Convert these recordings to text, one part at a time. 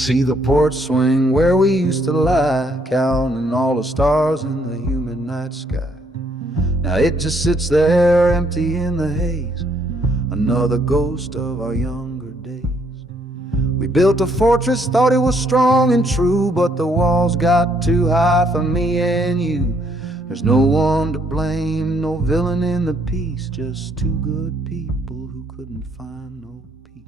see the porch swing where we used to lie, counting all the stars in the humid night sky. Now it just sits there empty in the haze, another ghost of our younger days. We built a fortress, thought it was strong and true, but the walls got too high for me and you. There's no one to blame, no villain in the piece, just two good people who couldn't find no peace.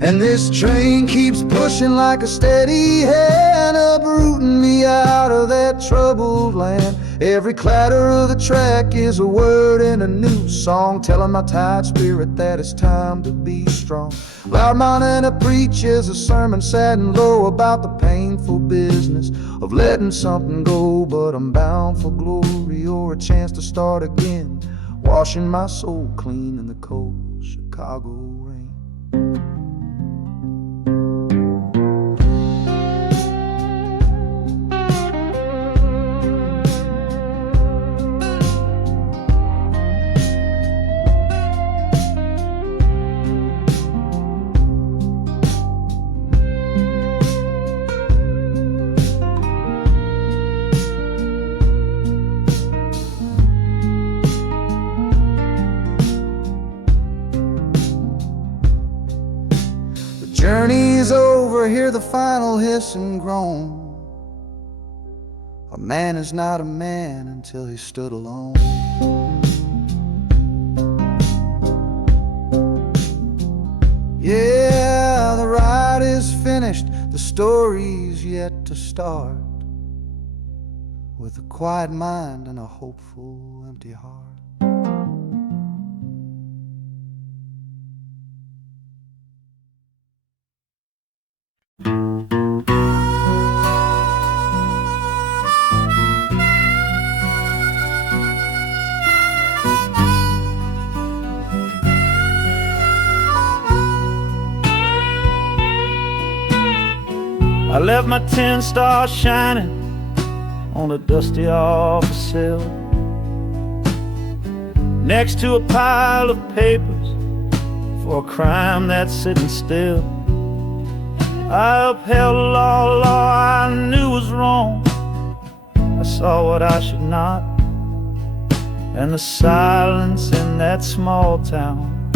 And this train keeps pushing like a steady hand, uprooting me out of that troubled land. Every clatter of the track is a word in a new song, telling my tired spirit that it's time to be strong. Loud mountain to preach is a sermon sad and low about the painful business of letting something go. But I'm bound for glory or a chance to start again, washing my soul clean in the cold Chicago rain. Journey's over, hear the final hiss and groan. A man is not a man until he stood alone. Yeah, the ride is finished, the story's yet to start, with a quiet mind and a hopeful empty heart. I left my 10 stars shining on a dusty office sill, next to a pile of papers for a crime that's sitting still. I upheld a law I knew was wrong. I saw what I should not, and the silence in that small town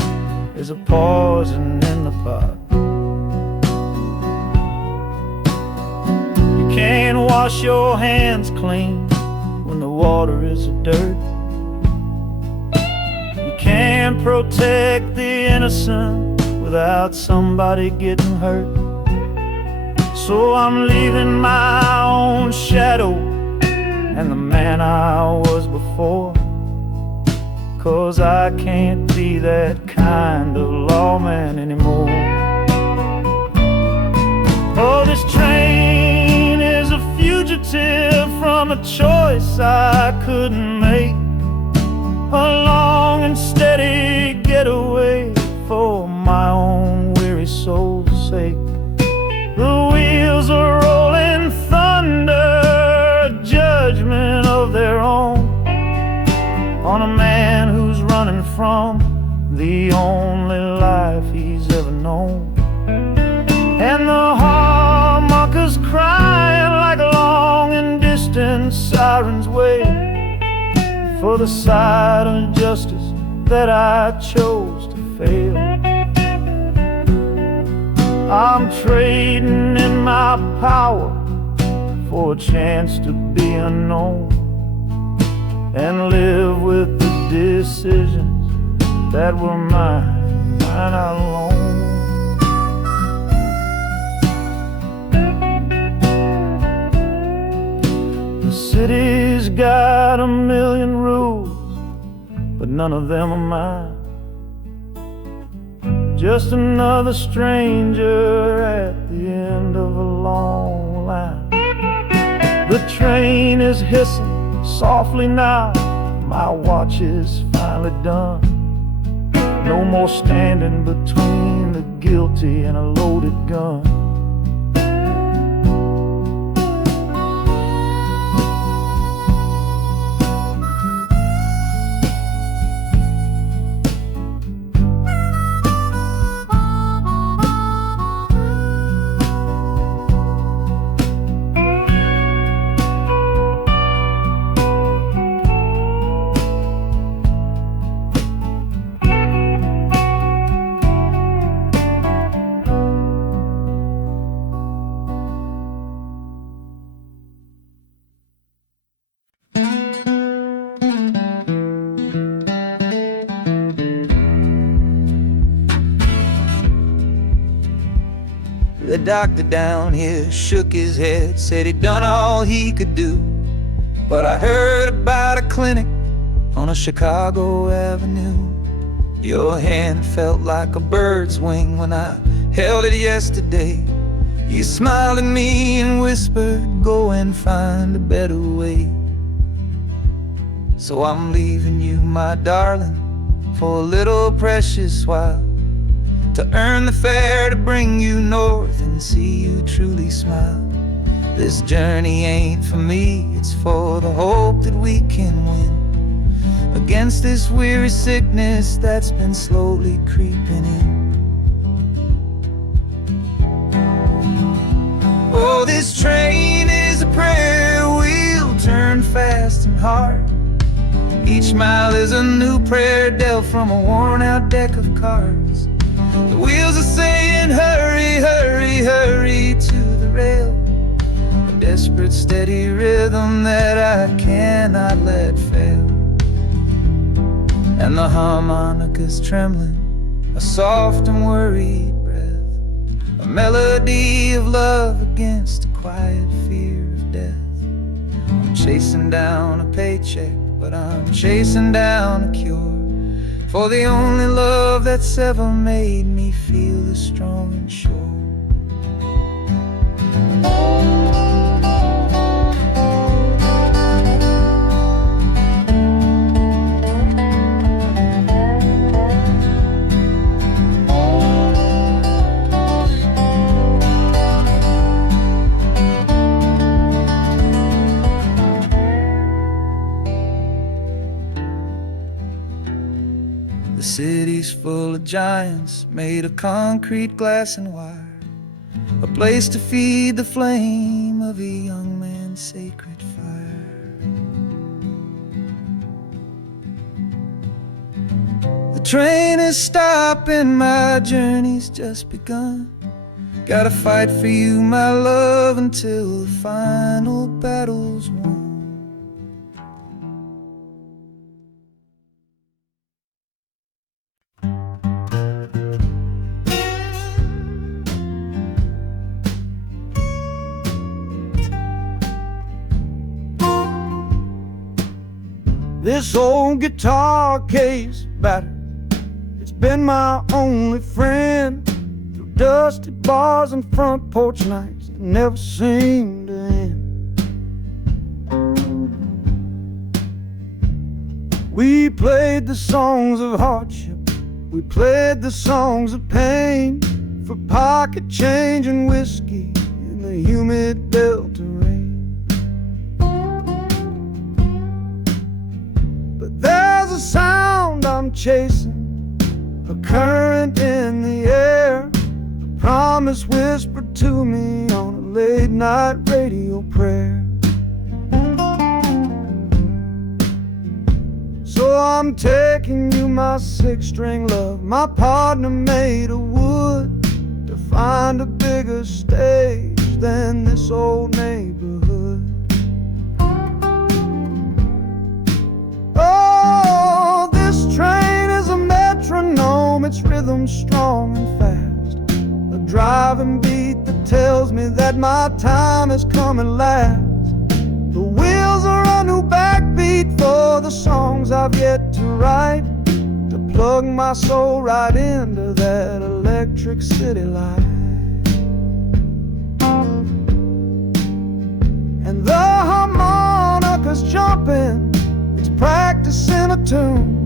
is a poison in the pot. Can't wash your hands clean when the water is of dirt. You can't protect the innocent without somebody getting hurt. So I'm leaving my own shadow and the man I was before, 'cause I can't be that kind of lawman anymore. Oh, this train is a fugitive from a choice I couldn't make, a long and steady getaway for my own weary soul's sake. The wheels are rolling thunder, a judgment of their own, on a man who's running from the only life he's ever known. And the harmonicas crying like long and distant sirens wait for the side of justice that I chose to fail. I'm trading in my power for a chance to be unknown and live with the decisions that were mine alone. The city's got a million rules, but none of them are mine. Just another stranger at the end of a long line. The train is hissing softly now, my watch is finally done. No more standing between the guilty and a loaded gun. The doctor down here shook his head, said he'd done all he could do. But I heard about a clinic on a Chicago avenue. Your hand felt like a bird's wing when I held it yesterday. You smiled at me and whispered, go and find a better way. So I'm leaving you, my darling, for a little precious while, to earn the fare to bring you north and see you truly smile. This journey ain't for me, it's for the hope that we can win against this weary sickness that's been slowly creeping in. Oh, this train is a prayer wheel, turn fast and hard. Each mile is a new prayer dealt from a worn-out deck of cards. The wheels are saying, hurry, hurry, hurry to the rail. A desperate, steady rhythm that I cannot let fail. And the harmonica's trembling, a soft and worried breath, a melody of love against a quiet fear of death. I'm chasing down a paycheck, but I'm chasing down a cure for the only love that's ever made me feel this strong and sure. The city's full of giants made of concrete, glass, and wire, a place to feed the flame of a young man's sacred fire. The train is stopping, my journey's just begun. Gotta fight for you, my love, until the final battle's won. This old guitar case battered, it's been my only friend through dusty bars and front porch nights that never seem to end. We played the songs of hardship, we played the songs of pain, for pocket change and whiskey in the humid Delta rain. There's a sound I'm chasing, a current in the air, a promise whispered to me on a late night radio prayer. So I'm taking you, my six-string love, my partner made of wood, to find a bigger stage than this old neighborhood. Oh, this train is a metronome, its rhythm strong and fast, a driving beat that tells me that my time has come at last. The wheels are a new backbeat for the songs I've yet to write, to plug my soul right into that electric city light. And the harmonica's jumping, it's practicing a tune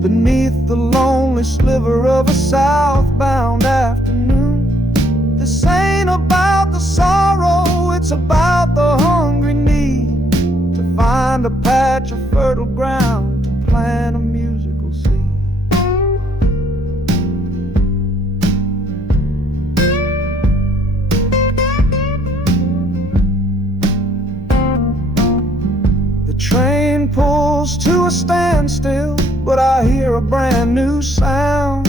beneath the lonely sliver of a southbound afternoon. This ain't about the sorrow, it's about the hungry need to find a patch of fertile ground to plant a musical seed. The train pulls to a standstill, but I hear a brand new sound.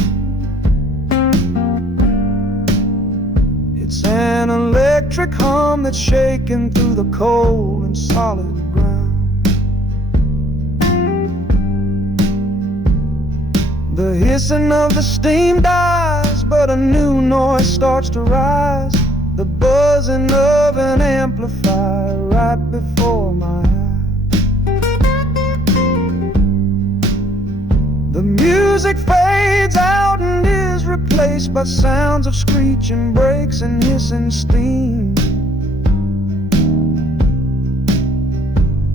It's an electric hum that's shaking through the cold and solid ground. The hissing of the steam dies but a new noise starts to rise, the buzzing of an amplifier right before my eyes. The music fades out and is replaced by sounds of screeching brakes and hissing steam,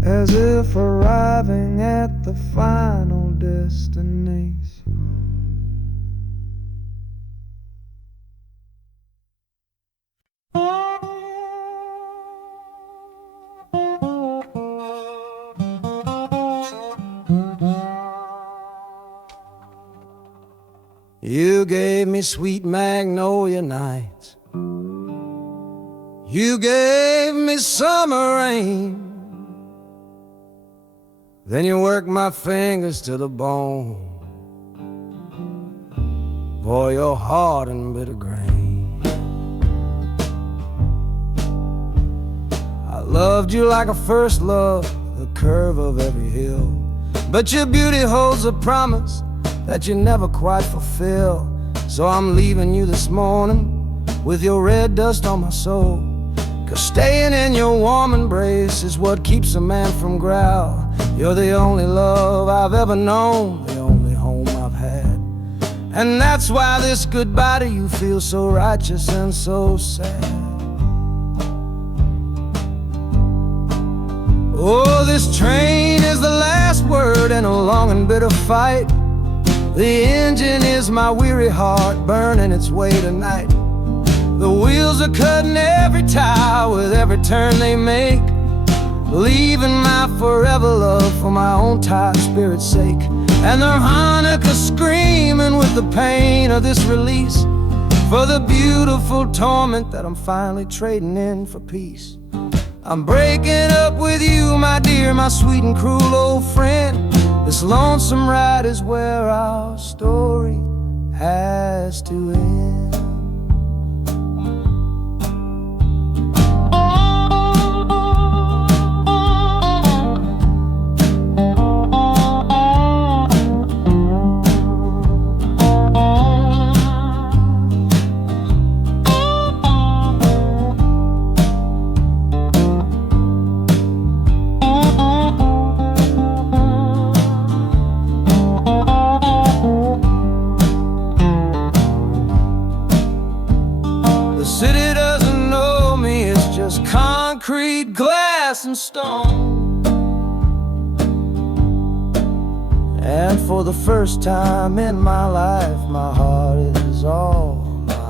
as if arriving at the final destination. You gave me sweet magnolia nights, you gave me summer rain, then you worked my fingers to the bone. Boy, you're hard and bitter grain. I loved you like a first love, the curve of every hill, but your beauty holds a promise that you never quite fulfill. So I'm leaving you this morning with your red dust on my soul, 'cause staying in your warm embrace is what keeps a man from growl. You're the only love I've ever known, the only home I've had, and that's why this goodbye to you feels so righteous and so sad. Oh, this train is the last word in a long and bitter fight. The engine is my weary heart burning its way tonight. The wheels are cutting every tire with every turn they make, leaving my forever love for my own tired spirit's sake. And the harmonica screaming with the pain of this release, for the beautiful torment that I'm finally trading in for peace. I'm breaking up with you, my dear, my sweet and cruel old friend. This lonesome ride is where our story has to end. Concrete, glass, and stone. And for the first time in my life, my heart is all my own.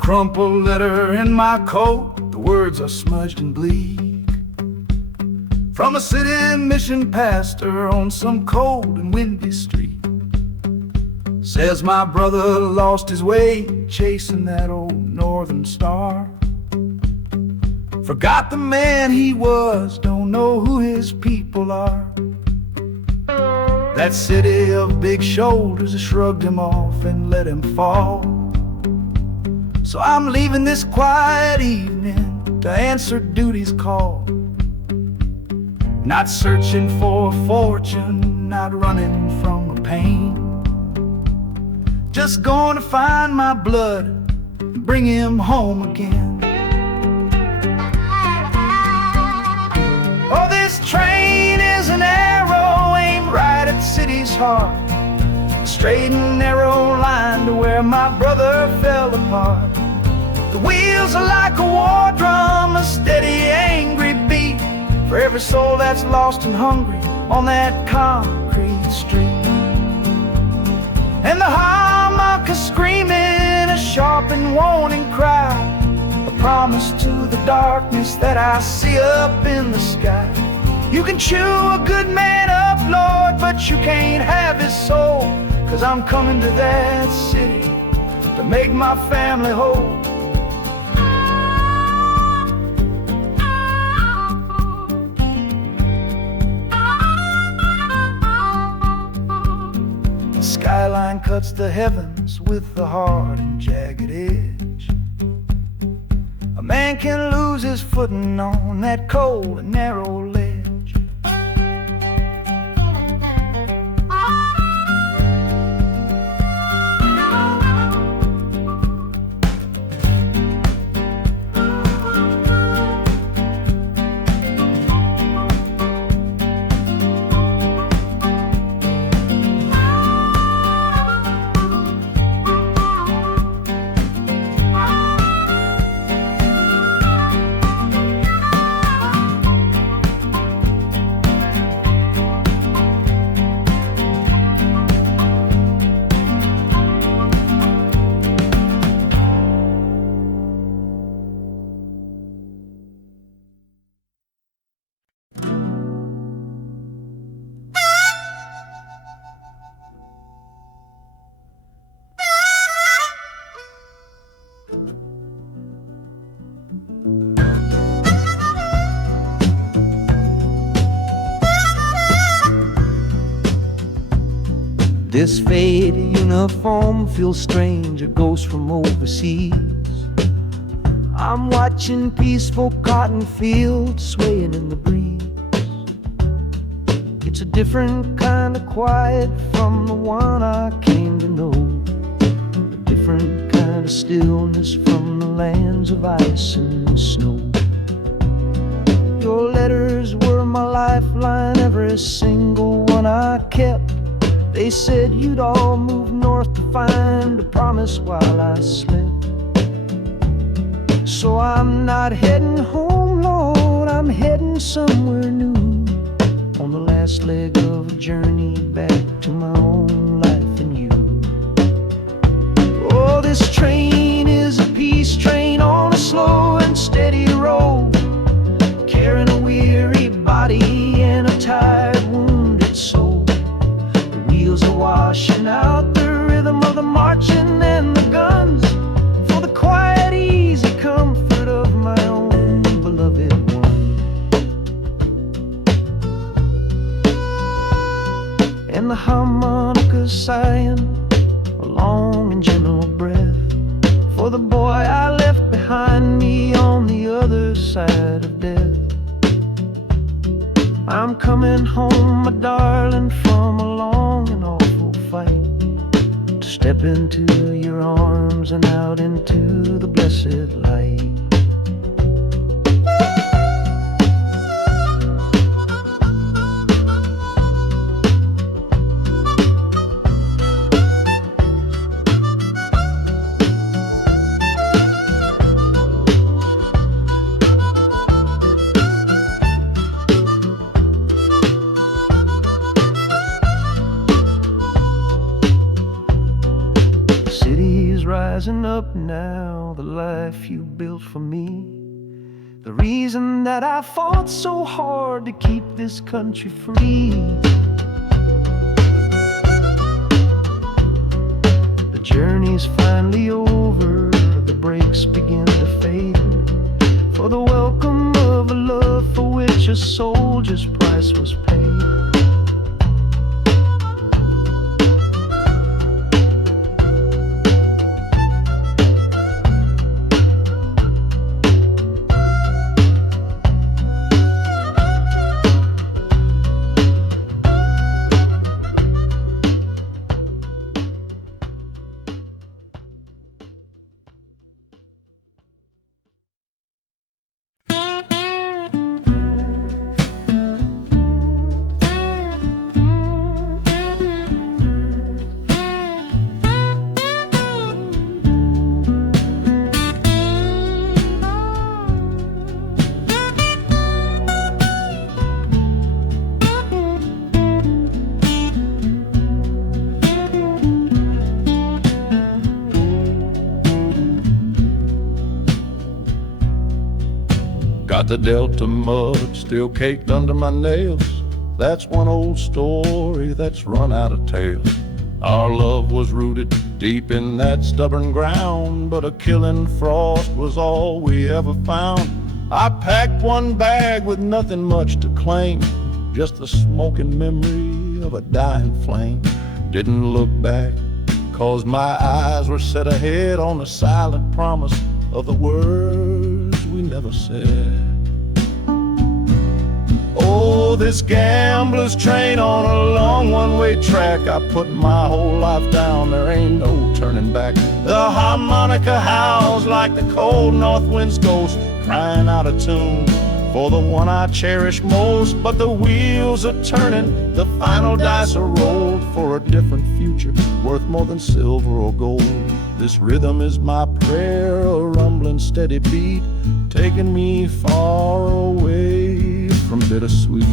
Crumpled letter in my coat, the words are smudged and bleak, from a city mission pastor on some cold and windy street. Says my brother lost his way chasing that old northern star, forgot the man he was, don't know who his people are. That city of big shoulders shrugged him off and let him fall. So I'm leaving this quiet evening to answer duty's call. Not searching for a fortune, not running from a pain, just going to find my blood and bring him home again. Oh, this train is an arrow aimed right at the city's heart, a straight and narrow line to where my brother fell apart. The wheels are like a war drum, a steady, angry beat, for every soul that's lost and hungry on that concrete street. And the harmonica screaming a sharp and warning cry, a promise to the darkness that I see up in the sky. You can chew a good man up, Lord, but you can't have his soul, 'cause I'm coming to that city to make my family whole. The skyline cuts the heavens with a hard and jagged edge. A man can lose his footing on that cold and narrow ledge. This faded uniform feels strange, a ghost from overseas. I'm watching peaceful cotton fields swaying in the breeze. It's a different kind of quiet from the one I came to know, a different kind of stillness from the lands of ice and snow. Your letters were my lifeline, every single one I kept. They said you'd all move north to find a promise while I slept. So I'm not heading home, Lord, I'm heading somewhere new, on the last leg of a journey back to my own life and you. Oh, this train is a peace train on a slow and steady road, carrying a weary body and a tired, wounded soul. Wheels are washing out the rhythm of the marching and the guns, for the quiet, easy comfort of my own beloved one. And the harmonica's sighing a long and gentle breath for the boy I left behind me on the other side of death. I'm coming home, my darling, from a long and awful fight, to step into your arms and out into the blessed light. Rising up now, the life you built for me, the reason that I fought so hard to keep this country free. The journey's finally over, the brakes begin to fade, for the welcome of a love for which a soldier's price was paid. the Delta mud still caked under my nails. That's one old story that's run out of tales. Our love was rooted deep in that stubborn ground, but a killing frost was all we ever found. I packed one bag with nothing much to claim, just the smoking memory of a dying flame. Didn't look back, 'cause my eyes were set ahead on the silent promise of the words we never said. Oh, this gambler's train on a long one-way track. I put my whole life down, there ain't no turning back. The harmonica howls like the cold north wind's ghost, crying out a tune for the one I cherish most. But the wheels are turning, the final dice are rolled for a different future, worth more than silver or gold. This rhythm is my prayer, a rumbling steady beat, taking me far away from bittersweet.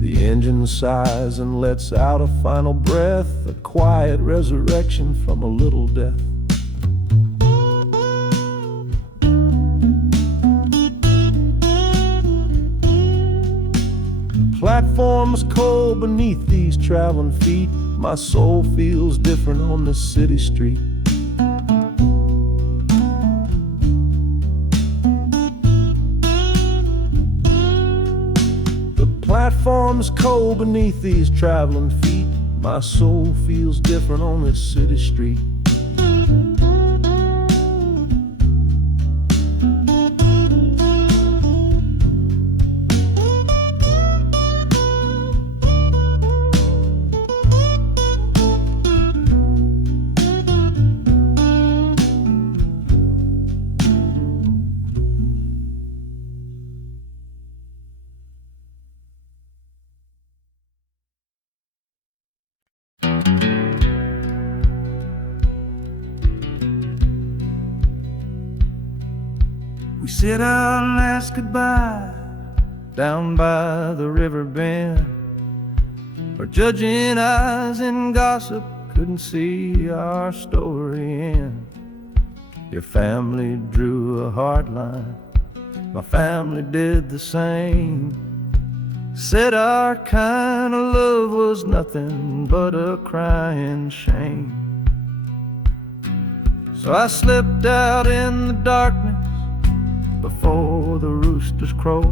The engine sighs and lets out a final breath, a quiet resurrection from a little death. Platforms cold beneath these traveling feet, my soul feels different on this city street. Platforms cold beneath these traveling feet, my soul feels different on this city street. We said our last goodbye down by the river bend, where judging eyes and gossip couldn't see our story end. Your family drew a hard line, my family did the same. Said our kind of love was nothing but a crying shame. So I slipped out in the darkness before the roosters crow,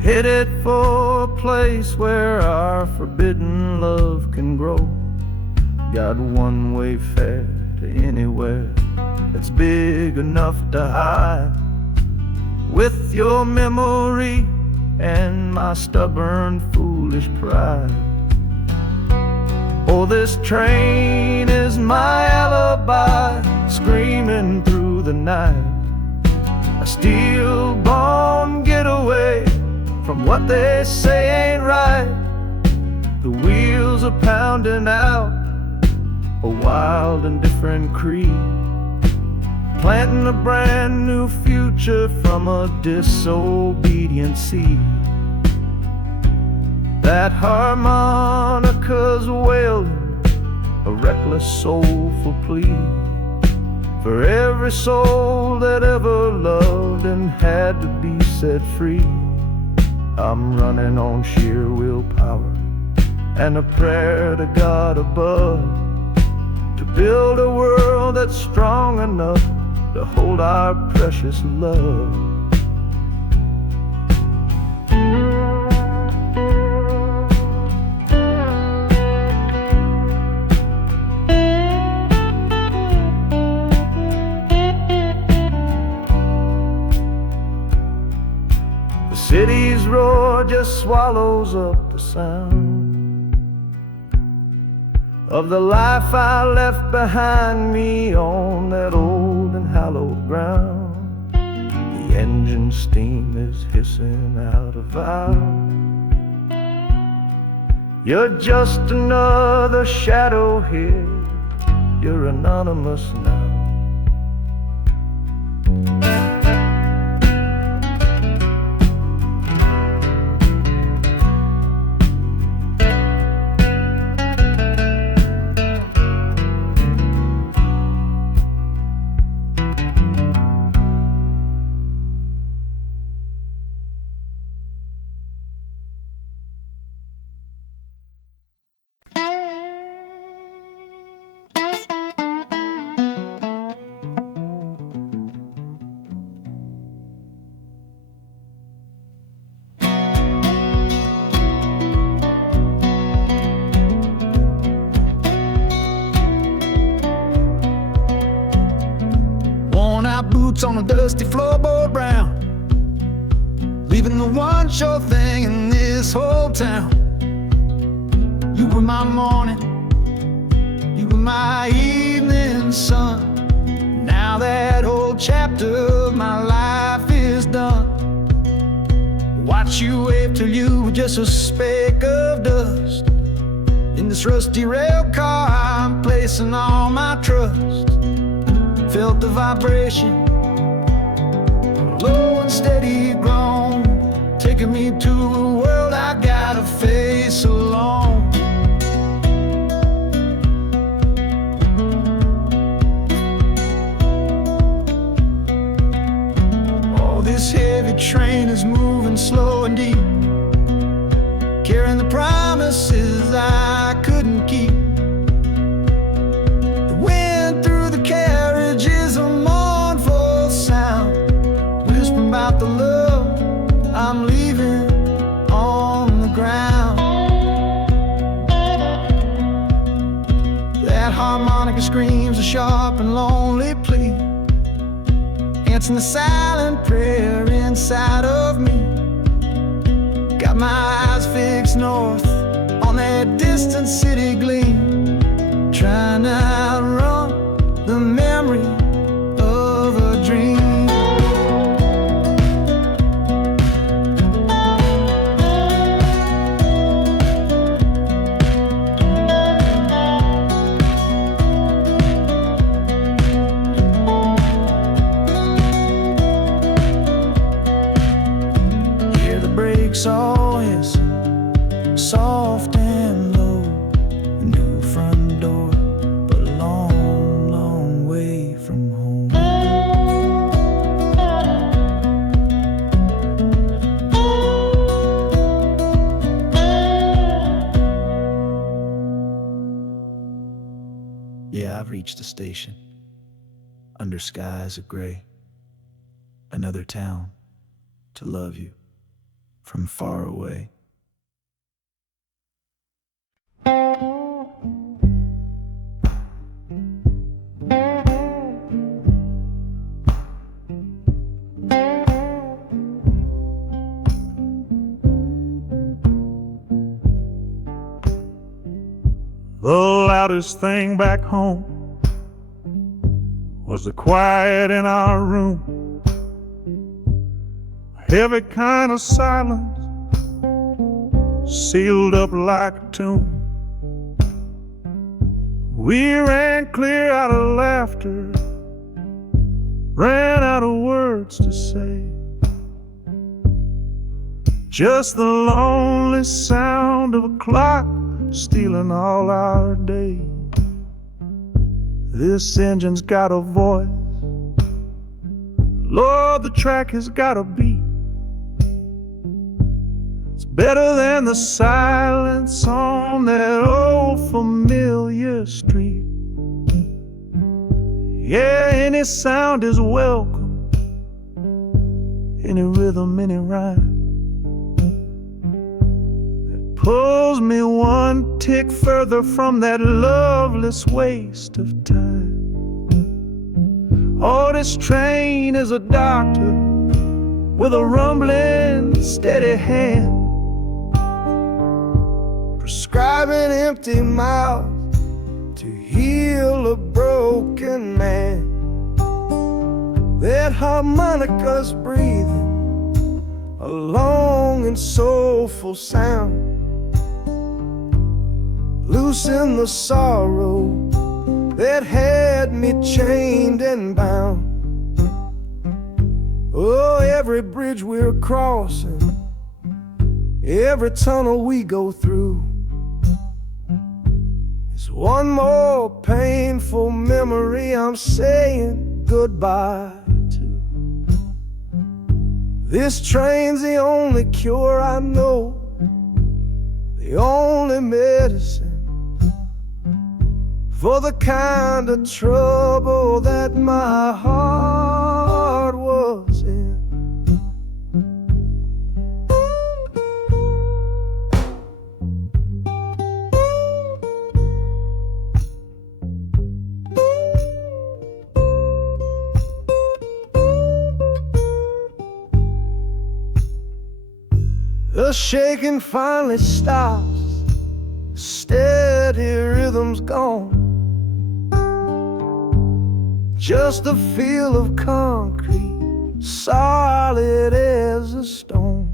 headed for a place where our forbidden love can grow. Got one-way fare to anywhere that's big enough to hide, with your memory and my stubborn, foolish pride. Oh, this train is my alibi, screaming through the night, a steel-born getaway from what they say ain't right. The wheels are pounding out a wild and different creed, planting a brand new future from a disobedient seed. That harmonica's wailing a reckless, soulful plea for every soul that ever loved and had to be set free. I'm running on sheer willpower and a prayer to God above, to build a world that's strong enough to hold our precious love. The city's roar just swallows up the sound of the life I left behind me on that old and hallowed ground. The engine steam is hissing out of valve. You're just another shadow here. You're anonymous now. Boots on a dusty floorboard brown, leaving the one sure thing in this whole town. You were my morning, you were my evening sun. Now that whole chapter of my life is done. Watch you wave till you were just a speck of dust. In this rusty rail car I'm placing all my trust. Felt the vibration, low and steady grown, taking me to a world I gotta face alone. Oh, this heavy train is moving slow and deep, carrying the promises I couldn't keep. The wind through the carriage is a mournful sound, whispering about the love I'm leaving on the ground. That harmonica screams a sharp and lonely plea, answering the silent prayer inside of me. Got my eyes fixed north on that distant city gleam, trying to outrun the memory of a dream. Hear the brakes all hiss, soft and low. A new front door, but a long, long way from home. Yeah, I've reached the station, under skies of gray. Another town to love you from far away. The loudest thing back home was the quiet in our room. A heavy kind of silence, sealed up like a tomb. We ran clear out of laughter, ran out of words to say. Just the lonely sound of a clock stealing all our day. This engine's got a voice, Lord, the track has got a beat. It's better than the silence on that old familiar street. Yeah, any sound is welcome, any rhythm, any rhyme. Pulls me one tick further from that loveless waste of time. Oh, this train is a doctor with a rumbling, steady hand, prescribing empty mouths to heal a broken man. That harmonicas breathing a long and soulful sound. Loosen the sorrow that had me chained and bound. Oh, every bridge we're crossing, every tunnel we go through, is one more painful memory I'm saying goodbye to. This train's the only cure I know, the only medicine for the kind of trouble that my heart was in. The shaking finally stops, steady rhythm's gone. Just a feel of concrete, solid as a stone.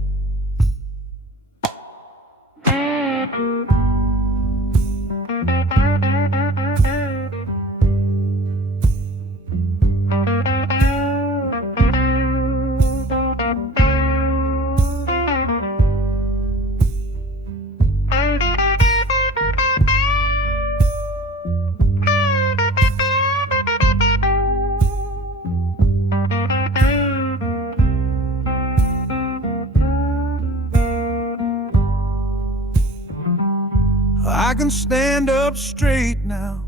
I can stand up straight now,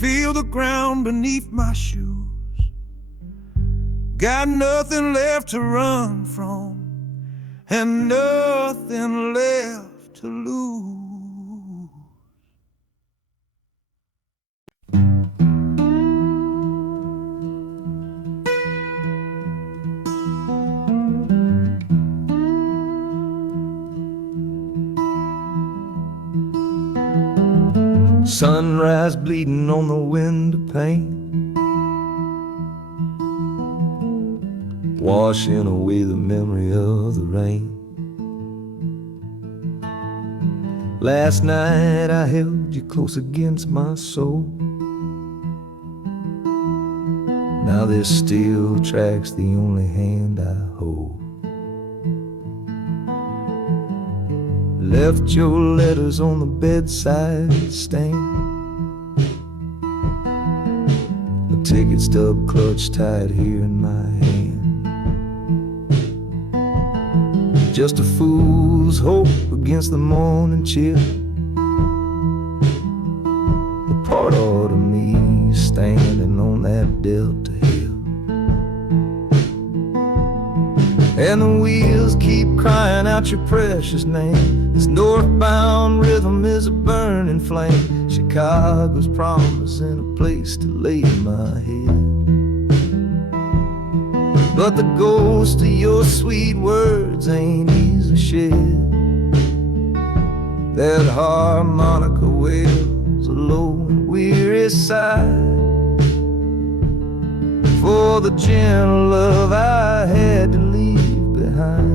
feel the ground beneath my shoes. Got nothing left to run from and nothing left to lose. Sunrise bleeding on the window pane, washing away the memory of the rain. Last night I held you close against my soul. Now this steel track's the only hand I hold. Left your letters on the bedside stand, a ticket stub clutched tight here in my hand. Just a fool's hope against the morning chill, a part of me standing on that Delta hill. And the wheels keep crying out your precious name. This northbound rhythm is a burning flame. Chicago's promising a place to lay my head. But the ghost of your sweet words ain't easy to shed. That harmonica wails a low and weary sigh for the gentle love I had to leave behind.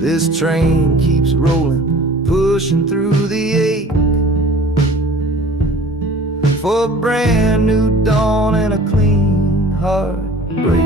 This train keeps rolling, pushing through the ache, for a brand new dawn and a clean heartbreak.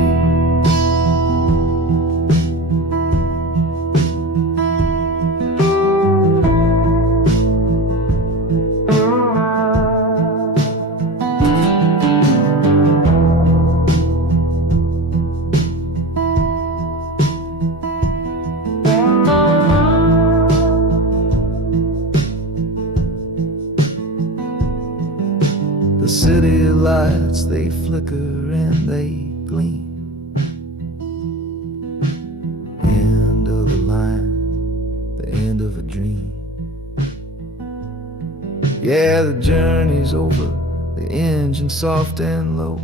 The city lights, they flicker and they gleam. End of a line, the end of a dream. Yeah, the journey's over, the engine soft and low.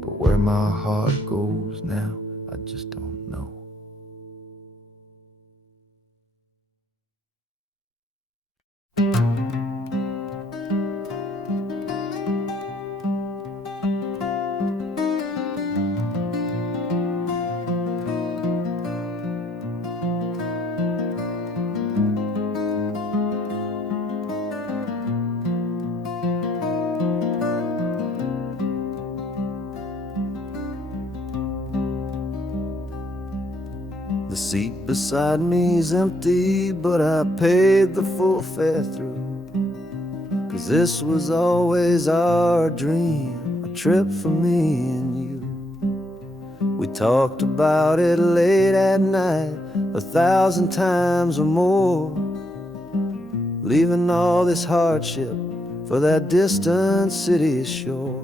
But where my heart goes now, I just don't know. seat beside me's empty, but I paid the full fare through. 'Cause this was always our dream, a trip for me and you. We talked about it late at night, 1,000 times or more, leaving all this hardship for that distant city shore.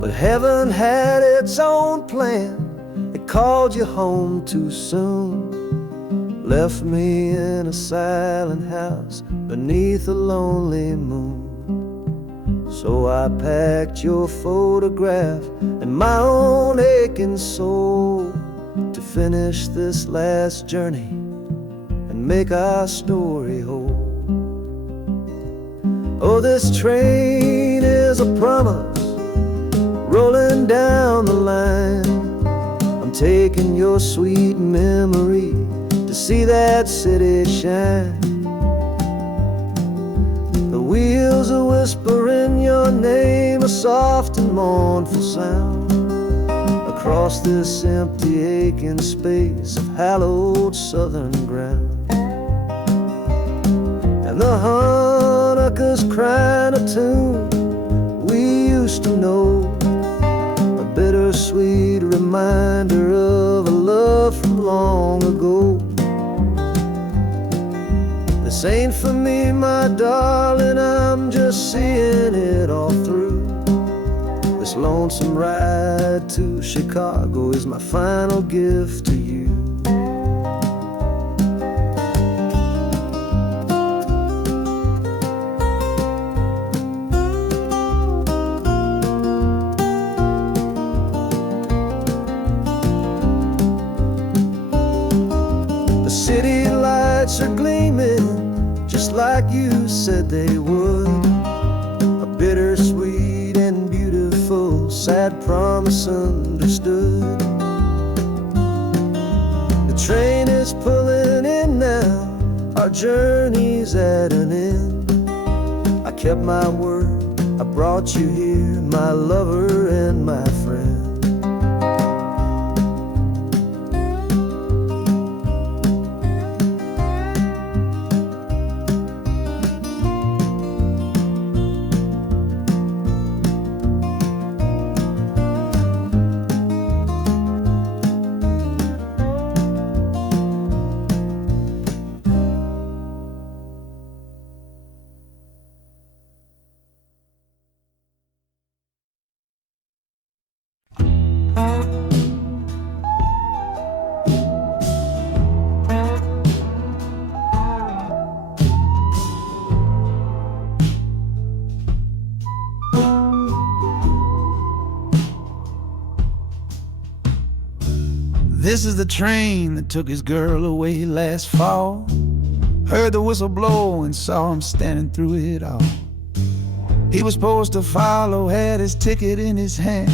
But heaven had its own plan. It called you home too soon, left me in a silent house beneath a lonely moon. So I packed your photograph and my own aching soul to finish this last journey and make our story whole. Oh, this train is a promise rolling down the line. I'm taking your sweet memory to see that city shine. The wheels are whispering your name, a soft and mournful sound, across this empty aching space of hallowed southern ground. And the Hanukkah's crying a tune we used to know, a bittersweet reminder of a love from long ago. This ain't for me, my darling, I'm just seeing it all through. This lonesome ride to Chicago is my final gift to you. The city lights are gleaming just like you said they would, a bittersweet and beautiful sad promise understood. The train is pulling in now, our journey's at an end. I kept my word, I brought you here, my lover and my friend. This is the train that took his girl away last fall. Heard the whistle blow and saw him standing through it all. He was supposed to follow, had his ticket in his hand,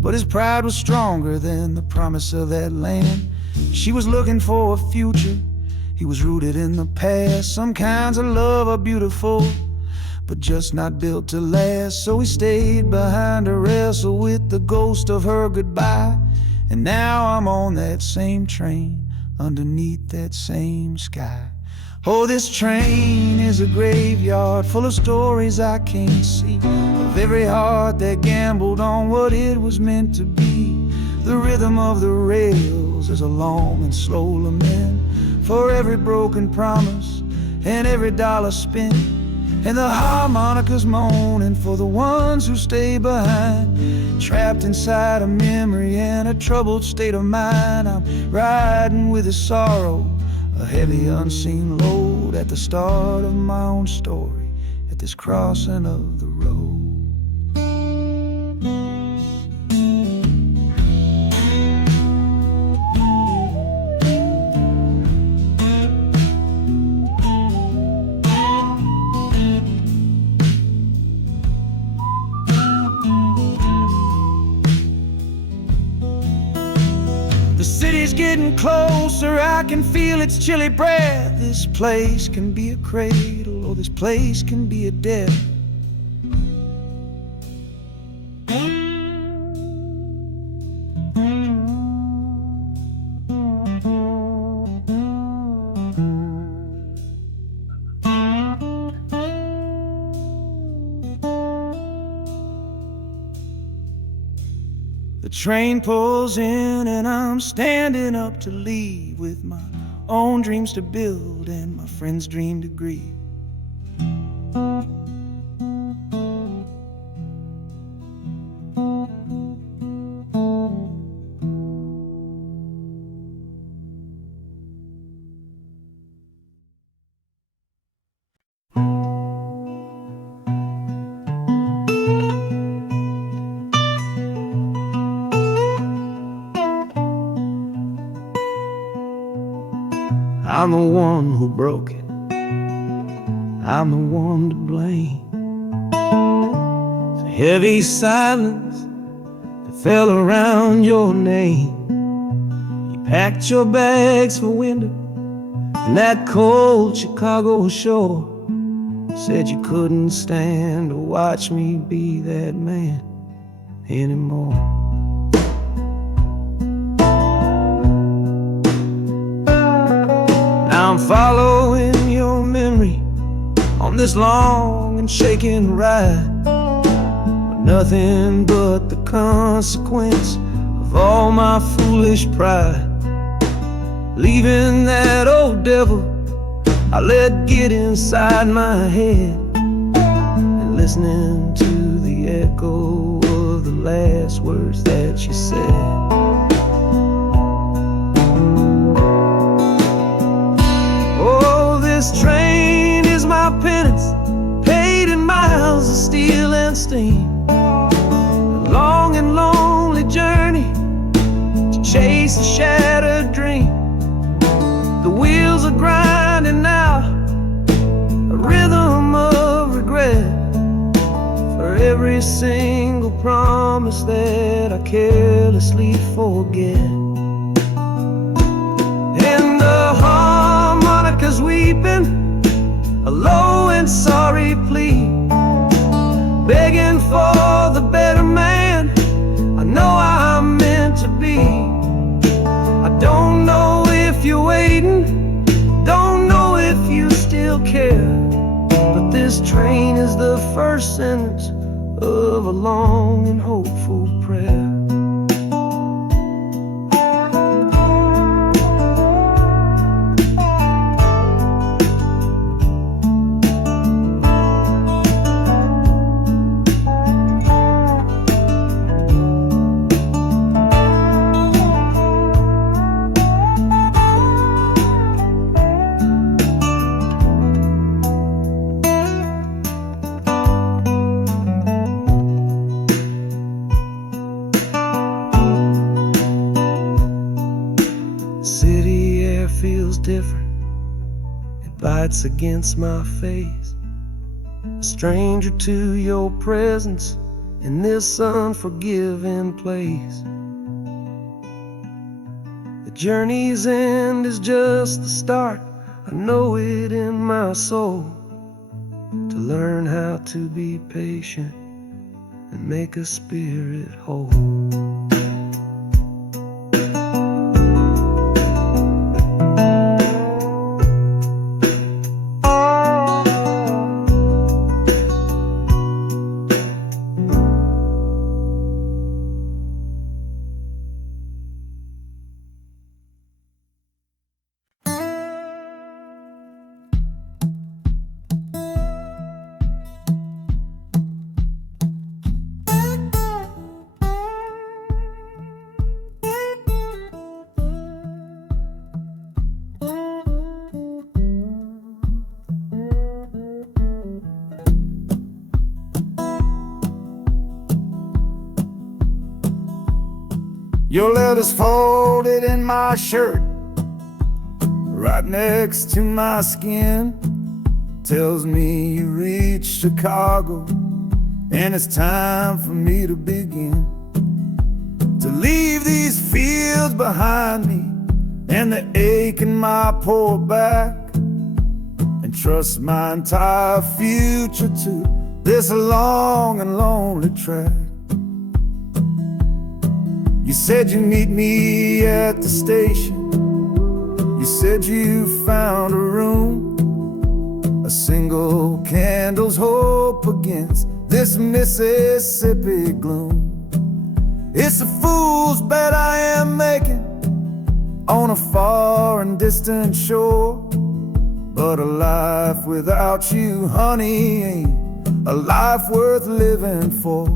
but his pride was stronger than the promise of that land. She was looking for a future, he was rooted in the past. Some kinds of love are beautiful, but just not built to last. So he stayed behind to wrestle with the ghost of her goodbye. And now I'm on that same train, underneath that same sky. Oh, this train is a graveyard full of stories I can't see, of every heart that gambled on what it was meant to be. The rhythm of the rails is a long and slow lament for every broken promise and every dollar spent. And the harmonica's moaning for the ones who stay behind, trapped inside a memory and a troubled state of mind. I'm riding with a sorrow, a heavy unseen load, at the start of my own story, at this crossing of the road. The city's getting closer, I can feel its chilly breath. This place can be a cradle, or this place can be a death. train pulls in and I'm standing up to leave, with my own dreams to build and my friend's dream to grieve. I'm the one who broke it, I'm the one to blame. The heavy silence that fell around your name. You packed your bags for winter in that cold Chicago shore. Said you couldn't stand to watch me be that man anymore. I'm following your memory on this long and shaking ride, but nothing but the consequence of all my foolish pride. Leaving that old devil I let get inside my head, and listening to the echo of the last words that you said. This train is my penance, paid in miles of steel and steam. A long and lonely journey to chase a shattered dream. The wheels are grinding now, a rhythm of regret, for every single promise that I carelessly forget. And the harmonica's weeping a low and sorry plea, begging for the better man I know I'm meant to be. I don't know if you're waiting, don't know if you still care, but this train is the first sentence of a long and hopeful prayer. City air feels different, it bites against my face. A stranger to your presence in this unforgiving place. The journey's end is just the start, I know it in my soul. To learn how to be patient and make a spirit whole. Your letter's folded in my shirt, right next to my skin. Tells me you reached Chicago, and it's time for me to begin. To leave these fields behind me, and the ache in my poor back, and trust my entire future to this long and lonely track. You said you'd meet me at the station. You said you found a room, a single candle's hope against this Mississippi gloom. It's a fool's bet I am making on a far and distant shore. But a life without you, honey, ain't a life worth living for.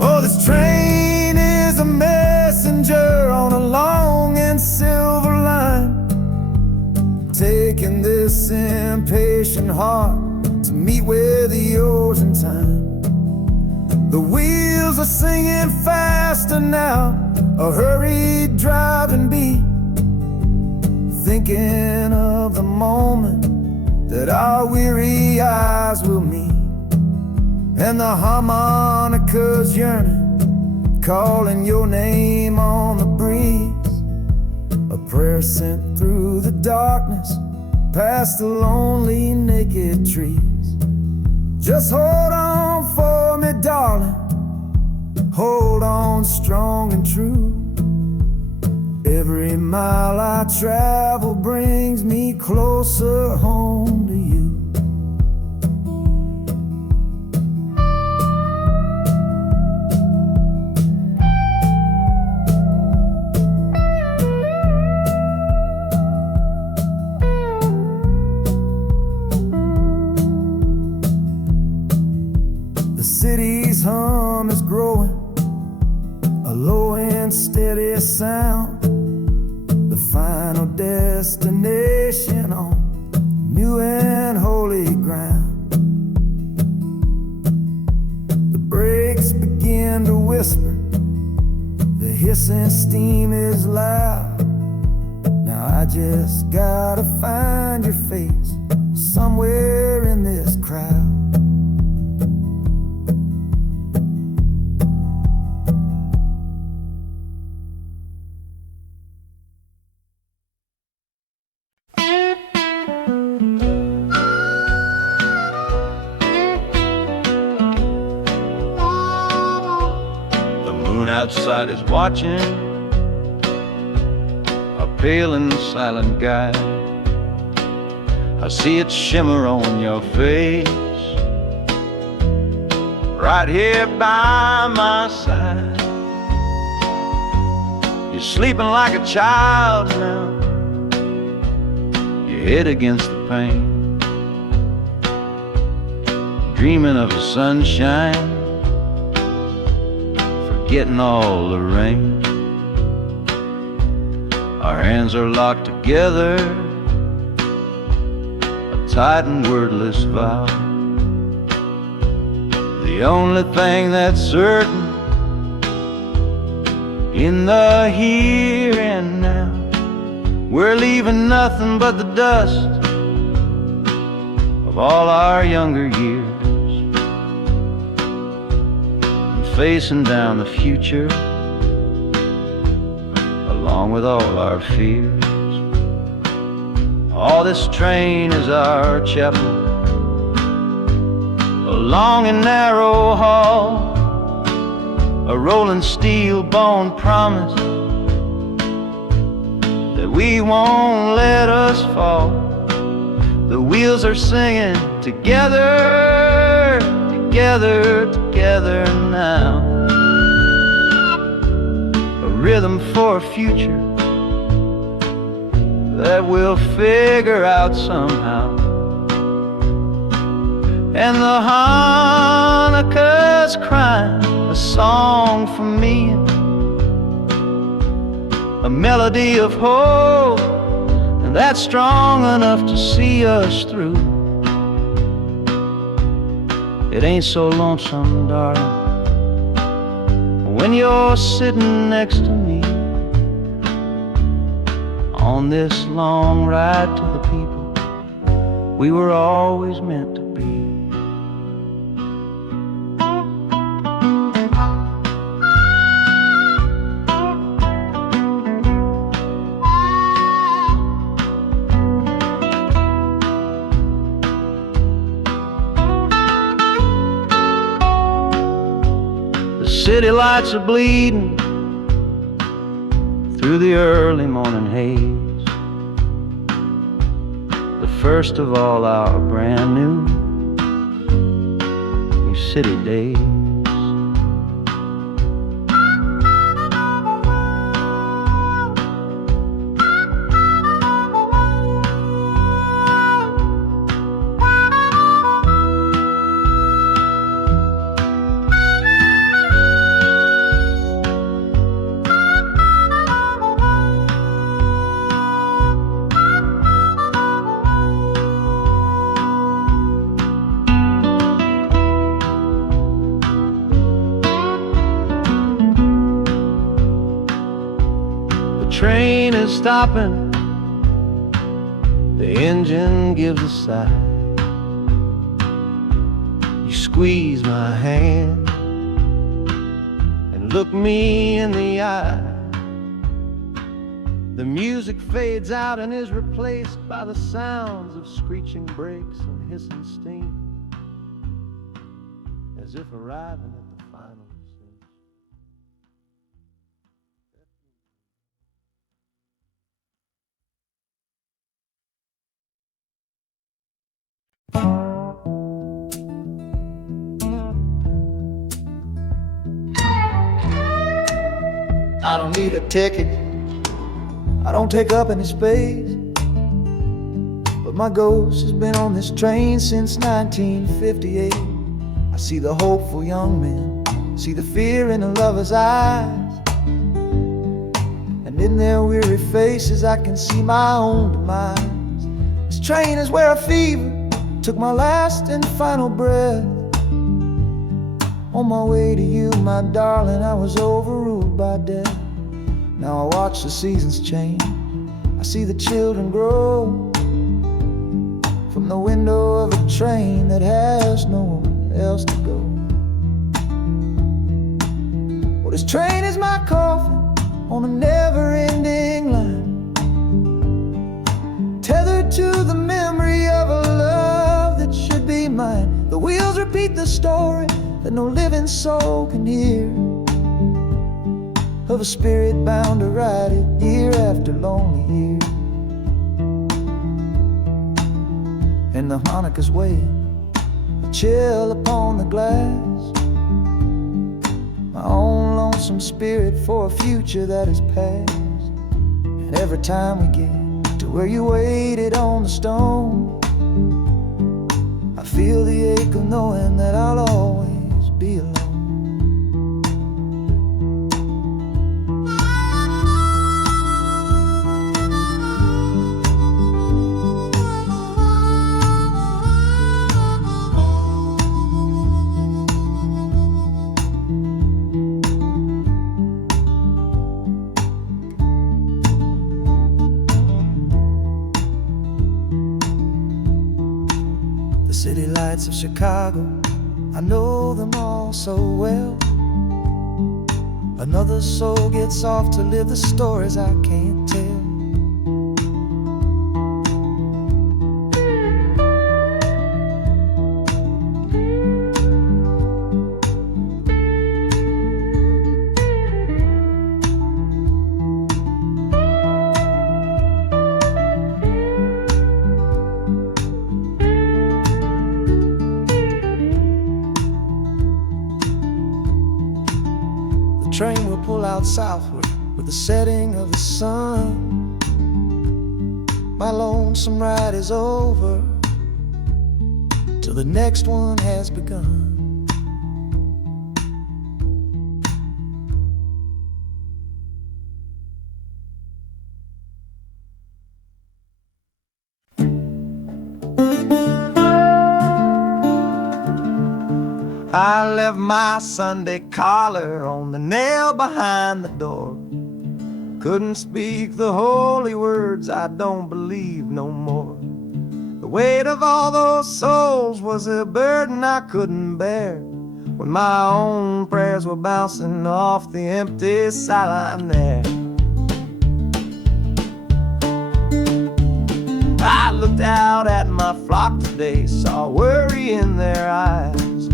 Oh, this train is a messenger on a long and silver line, taking this impatient heart to meet with yours in time. The wheels are singing faster now, a hurried driving beat, thinking of the moment that our weary eyes will meet. And the harmonica's yearning, calling your name on the breeze, a prayer sent through the darkness, past the lonely naked trees. Just hold on for me, darling, hold on strong and true. Every mile I travel brings me closer home to you. The city's hum is growing, a low and steady sound, the final destination on new and holy ground. The brakes begin to whisper, the hissing steam is loud. Now I just gotta find your face somewhere in this crowd. Outside is watching, a pale and silent guy. I see it shimmer on your face, right here by my side. You're sleeping like a child now, your head against the pane, dreaming of the sunshine, getting all the rain. Our hands are locked together, a tight and wordless vow. The only thing that's certain in the here and now, we're leaving nothing but the dust of all our younger years, facing down the future along with all our fears. Oh, this train is our chapel, a long and narrow hall, a rolling steel bone promise that we won't let us fall. The wheels are singing together, together, together now. A rhythm for a future that we'll figure out somehow. And the Hanukkah's crying a song for me, a melody of hope, and that's strong enough to see us through. It ain't so lonesome, darling, when you're sitting next to me on this long ride to the people we were always meant to be. City lights are bleeding through the early morning haze, the first of all our brand new city days. train is stopping, the engine gives a sigh. You squeeze my hand and look me in the eye. The music fades out and is replaced by the sounds of screeching brakes and hissing steam, as if arriving at the final scene. I don't need a ticket, I don't take up any space, but my ghost has been on this train since 1958. I see the hopeful young men, see the fear in the lovers' eyes, and in their weary faces I can see my own demise. This train is where a fever took my last and final breath. On my way to you, my darling, I was overruled by death. Now I watch the seasons change, I see the children grow, from the window of a train that has nowhere else to go. Well, this train is my coffin on a never-ending line, tethered to the memory of a love that should be mine. The wheels repeat the story that no living soul can hear, of a spirit bound to ride it year after lonely year. And the harmonicas wail, a chill upon the glass, my own lonesome spirit for a future that is past. And every time we get to where you waited on the stone, I feel the ache of knowing that I'll always be alone. The city lights of Chicago, I know them all so well. Another soul gets off to live the stories I can't tell. The train will pull out southward with the setting of the sun. My lonesome ride is over till the next one has begun. I left my Sunday collar on the nail behind the door. Couldn't speak the holy words, I don't believe no more. The weight of all those souls was a burden I couldn't bear, when my own prayers were bouncing off the empty sideline there. I looked out at my flock today, saw worry in their eyes,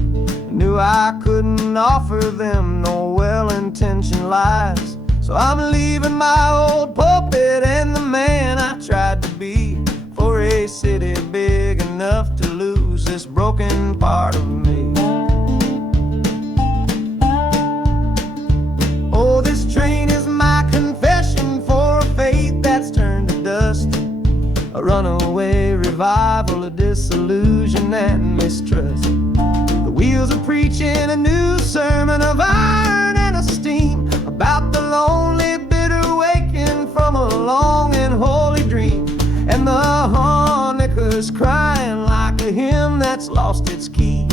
knew I couldn't offer them no well-intentioned lies. So I'm leaving my old pulpit and the man I tried to be, for a city big enough to lose this broken part of me. Oh, this train is my confession for a faith that's turned to dust, a runaway revival of disillusion and mistrust. The wheels are preaching a new sermon of iron and of steam, about the lonely, bitter waking from a long and holy dream. And the harmonica's crying like a hymn that's lost its key,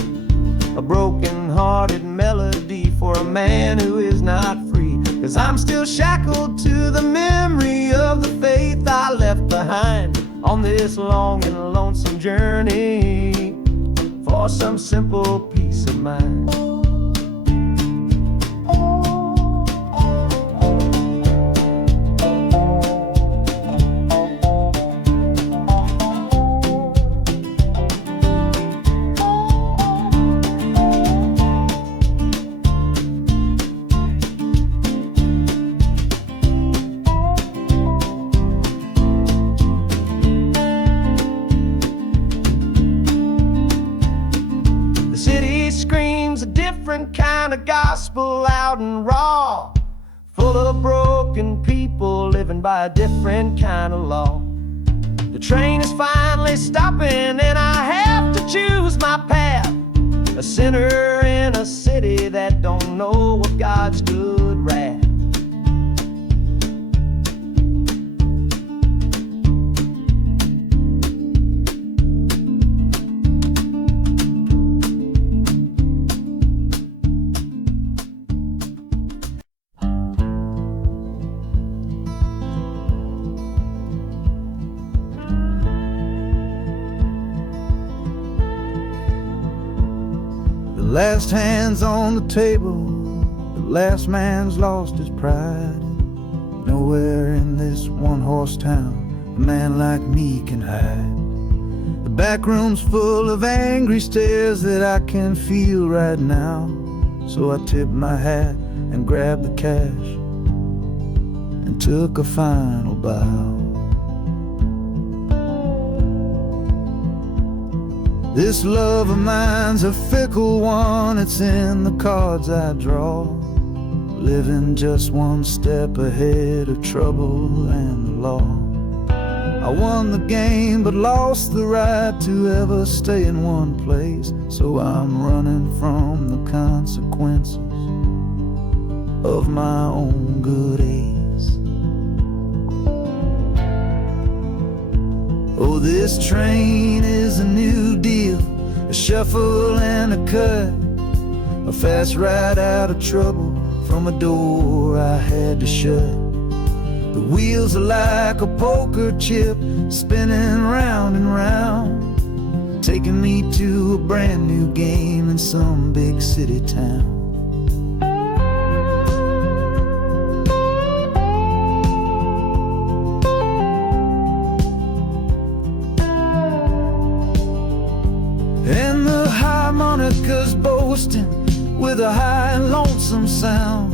a broken-hearted melody for a man who is not free. 'Cause 'cause I'm still shackled to the memory of the faith I left behind on this long and lonesome journey for some simple peace of mind. Different kind of gospel, loud and raw, full of broken people living by a different kind of law. The train is finally stopping and I have to choose my path, a sinner in a city that don't know of God's good wrath. The last hand's on the table, the last man's lost his pride. Nowhere in this one-horse town a man like me can hide. The back room's full of angry stares that I can feel right now. So I tipped my hat and grabbed the cash and took a final bow. This love of mine's a fickle one, it's in the cards I draw. Living just one step ahead of trouble and the law. I won the game but lost the right to ever stay in one place. So I'm running from the consequences of my own good ace. Oh, this train is a new deal, a shuffle and a cut, a fast ride out of trouble from a door I had to shut. The wheels are like a poker chip, spinning round and round, taking me to a brand new game in some big city town. And the harmonica's boasting with a high and lonesome sound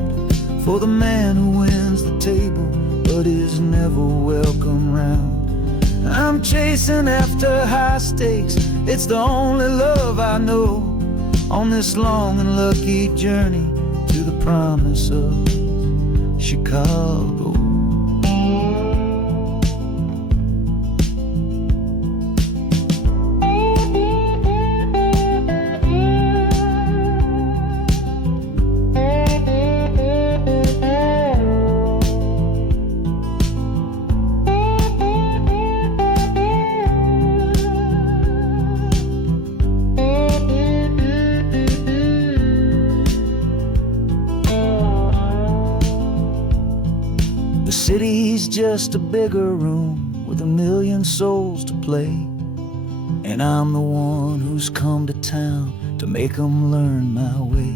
for the man who wins the table but is never welcome round. I'm chasing after high stakes, it's the only love I know on this long and lucky journey to the promise of Chicago. The city's just a bigger room with a million souls to play, and I'm the one who's come to town to make them learn my way.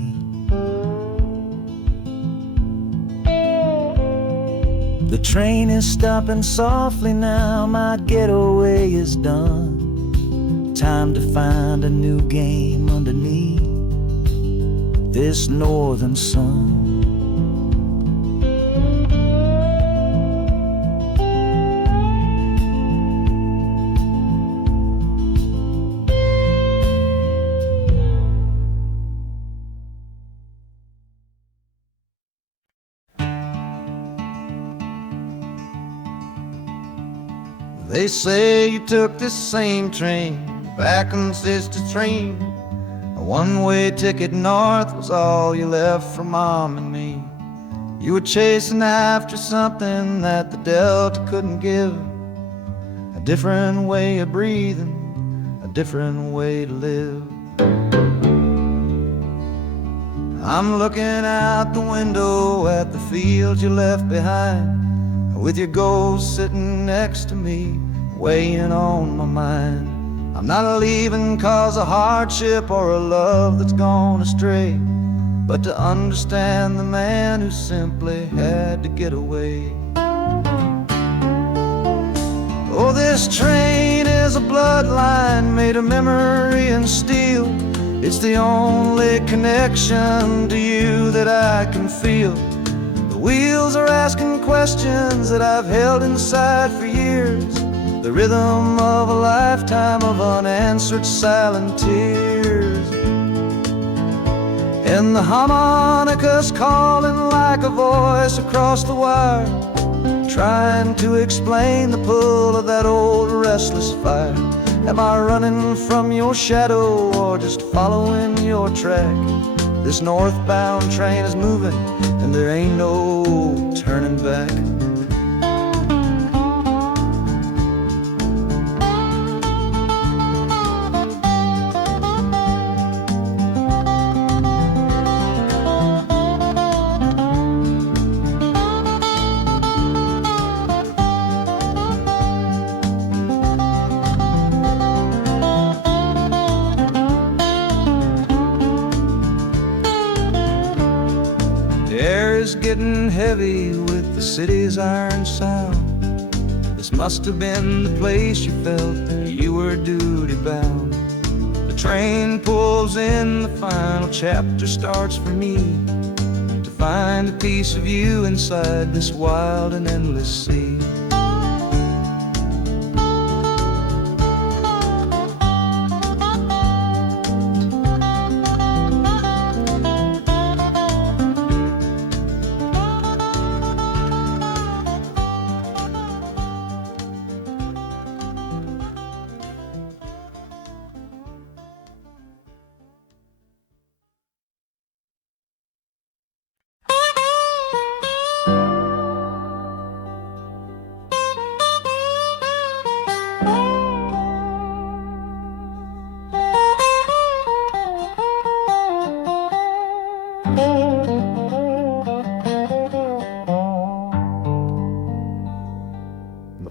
The train is stopping softly now, my getaway is done. Time to find a new game underneath this northern sun. They say you took this same train back on Sister Train. A one-way ticket north was all you left for Mom and me. You were chasing after something that the Delta couldn't give, a different way of breathing, a different way to live. I'm looking out the window at the fields you left behind, with your ghost sitting next to me, weighing on my mind. I'm not leaving cause of hardship or a love that's gone astray, but to understand the man who simply had to get away. Oh, this train is a bloodline made of memory and steel. It's the only connection to you that I can feel. The wheels are asking questions that I've held inside for years, the rhythm of a lifetime of unanswered silent tears. And the harmonica's calling like a voice across the wire, trying to explain the pull of that old restless fire. Am I running from your shadow or just following your track? This northbound train is moving and there ain't no turning back. Getting heavy with the city's iron sound. This must have been the place you felt you were duty bound. The train pulls in, the final chapter starts for me, to find a piece of you inside this wild and endless sea.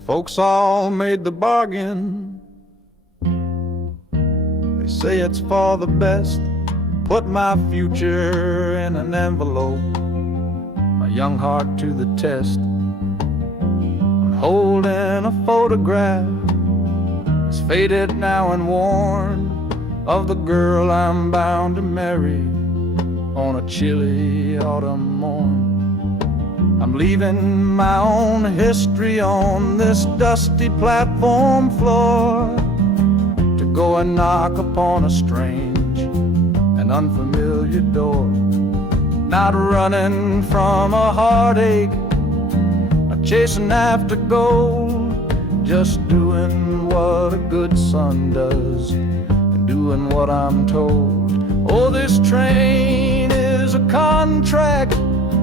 Folks all made the bargain. They say it's for the best. Put my future in an envelope, my young heart to the test. I'm holding a photograph, it's faded now and worn, of the girl I'm bound to marry on a chilly autumn morn. I'm leaving my own history on this dusty platform floor, to go and knock upon a strange and unfamiliar door. Not running from a heartache, not chasing after gold, just doing what a good son does, and doing what I'm told. Oh, this train is a contract,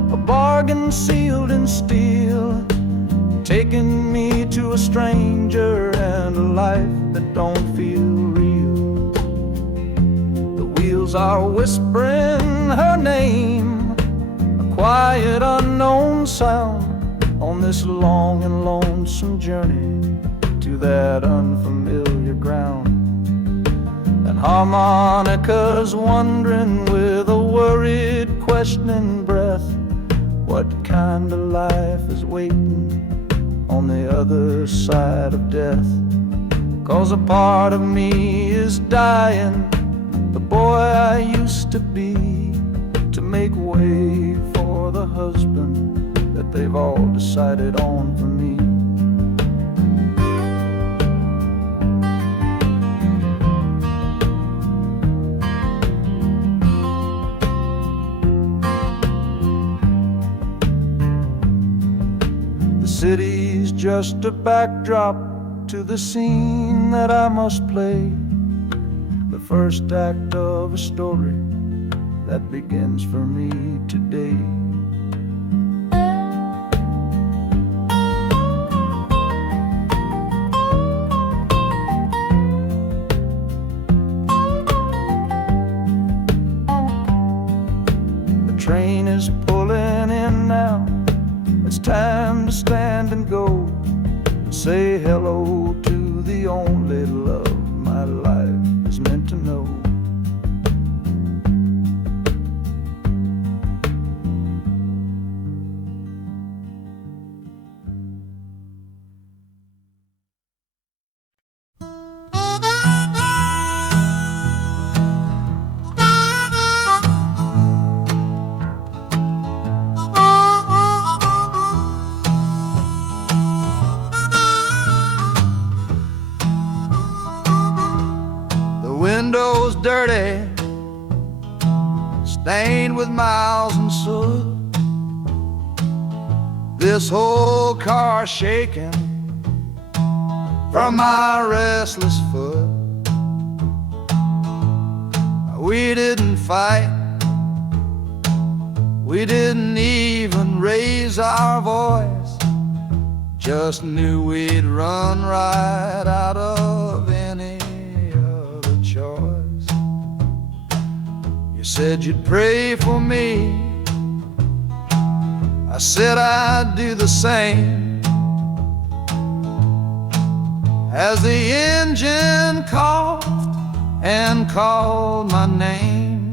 a bargain sealed in steel, taking me to a stranger and a life that don't feel real. The wheels are whispering her name, a quiet unknown sound, on this long and lonesome journey to that unfamiliar ground. And harmonica's wondering with a worried, questioning breath, what kind of life is waiting on the other side of death? 'Cause a part of me is dying, the boy I used to be, to make way for the husband that they've all decided on for me. The city's just a backdrop to the scene that I must play, the first act of a story that begins for me today. train is pulling in now. It's time to stand and go, say hello to the only love my life is meant to know. Windows dirty, stained with miles and soot. This whole car shaking from my restless foot. We didn't fight, we didn't even raise our voice, just knew we'd run right out of any choice. You said you'd pray for me, I said I'd do the same. As the engine coughed and called my name,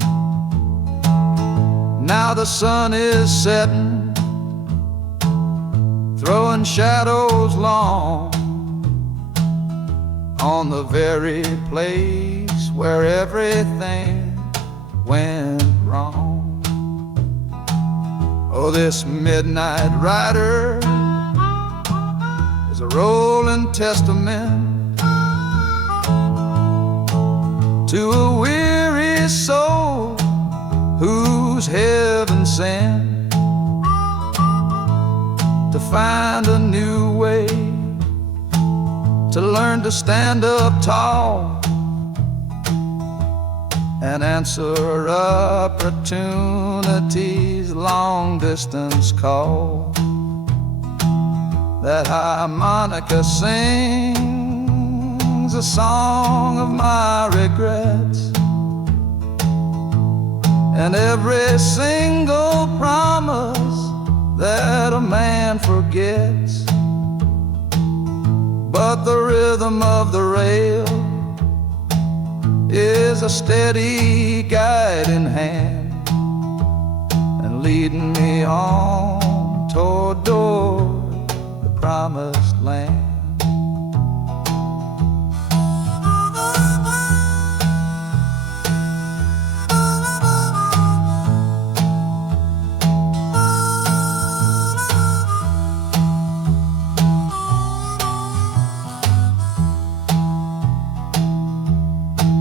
now the sun is setting, throwing shadows long on the very place where everything went wrong. Oh, this midnight rider is a rolling testament to a weary soul whose heaven sent to find a new way, to learn to stand up tall and answer opportunity's long-distance call. That harmonica sings a song of my regrets, and every single promise that a man forgets. But the rhythm of the rail is a steady guiding hand, and leading me on toward the promised land.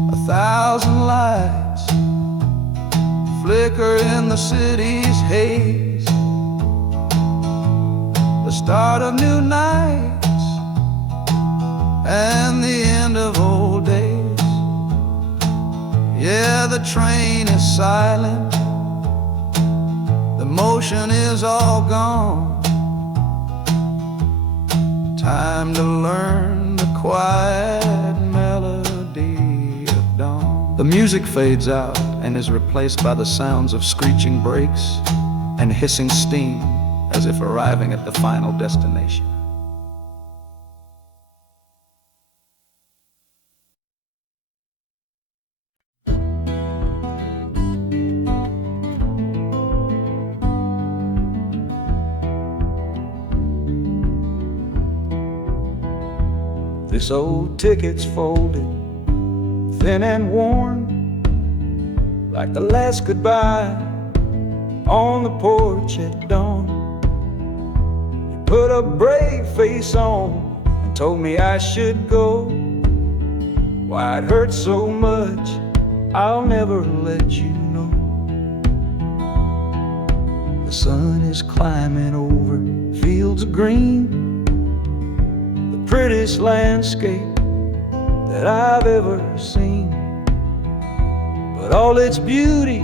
A thousand lights flicker in the city's haze, the start of new nights and the end of old days. Yeah, the train is silent, the motion is all gone. Time to learn the quiet melody of dawn. The music fades out and is replaced by the sounds of screeching brakes and hissing steam, as if arriving at the final destination. This old ticket's folded, thin and worn, like the last goodbye on the porch at dawn. You put a brave face on and told me I should go. Why it hurts so much, I'll never let you know. The sun is climbing over fields of green, prettiest landscape that I've ever seen. But all its beauty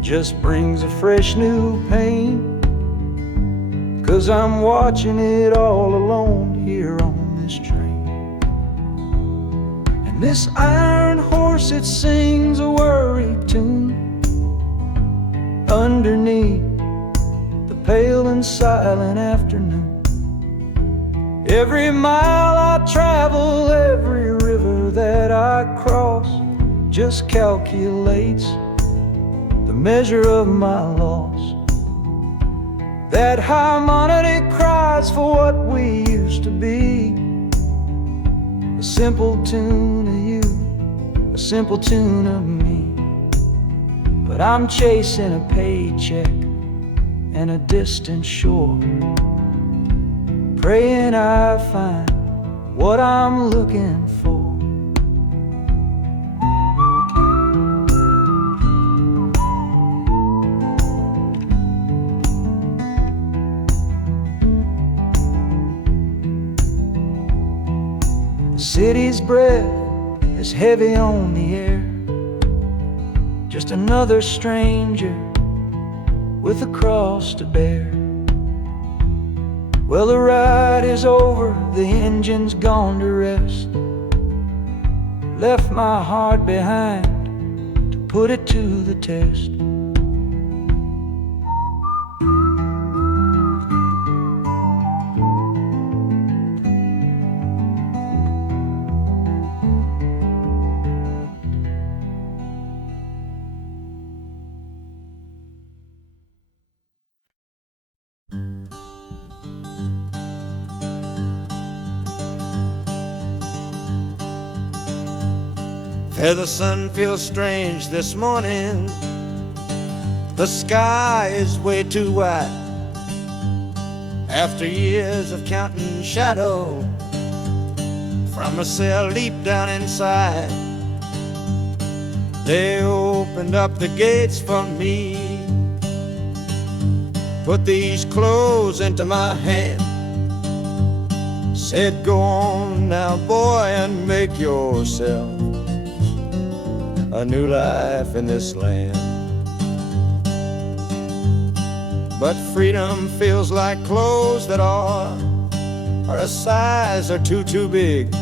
just brings a fresh new pain, 'cause I'm watching it all alone here on this train. And this iron horse, it sings a worried tune, underneath the pale and silent afternoon. Every mile I travel, every river that I cross, just calculates the measure of my loss. That harmony cries for what we used to be, a simple tune of you, a simple tune of me. But I'm chasing a paycheck and a distant shore, praying I find what I'm looking for. The city's breath is heavy on the air, just another stranger with a cross to bear. Well, the ride is over, the engine's gone to rest, left my heart behind to put it to the test. Hey, the sun feels strange this morning. The sky is way too wide. After years of counting shadow from a cell deep down inside, they opened up the gates for me, put these clothes into my hand, said, go on now, boy, and make yourself a new life in this land. But freedom feels like clothes that are a size or two big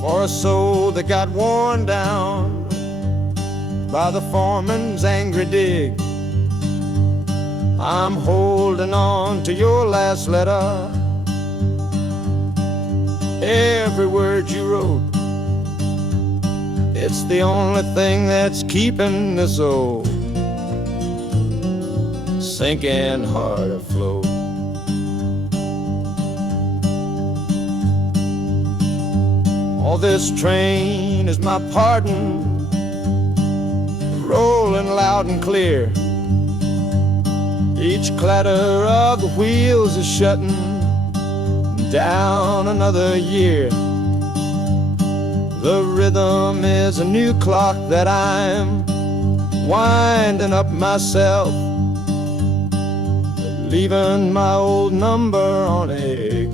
for a soul that got worn down by the foreman's angry dig. I'm holding on to your last letter, every word you wrote. It's the only thing that's keeping this old sinking heart afloat. Oh, this train is my pardon, rolling loud and clear. Each clatter of the wheels is shutting down another year. The rhythm is a new clock that I'm winding up myself, leaving my old number on a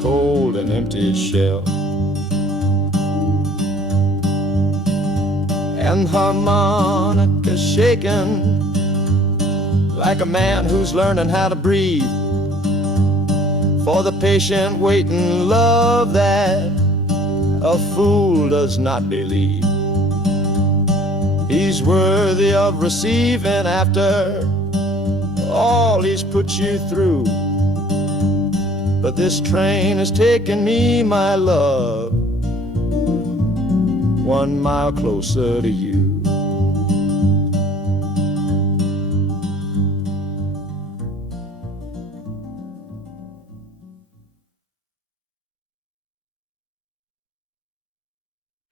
cold and empty shelf. And harmonica shaking like a man who's learning how to breathe, for the patient waiting love that a fool does not believe. He's worthy of receiving after all he's put you through. But this train has taken me, my love, 1 mile closer to you.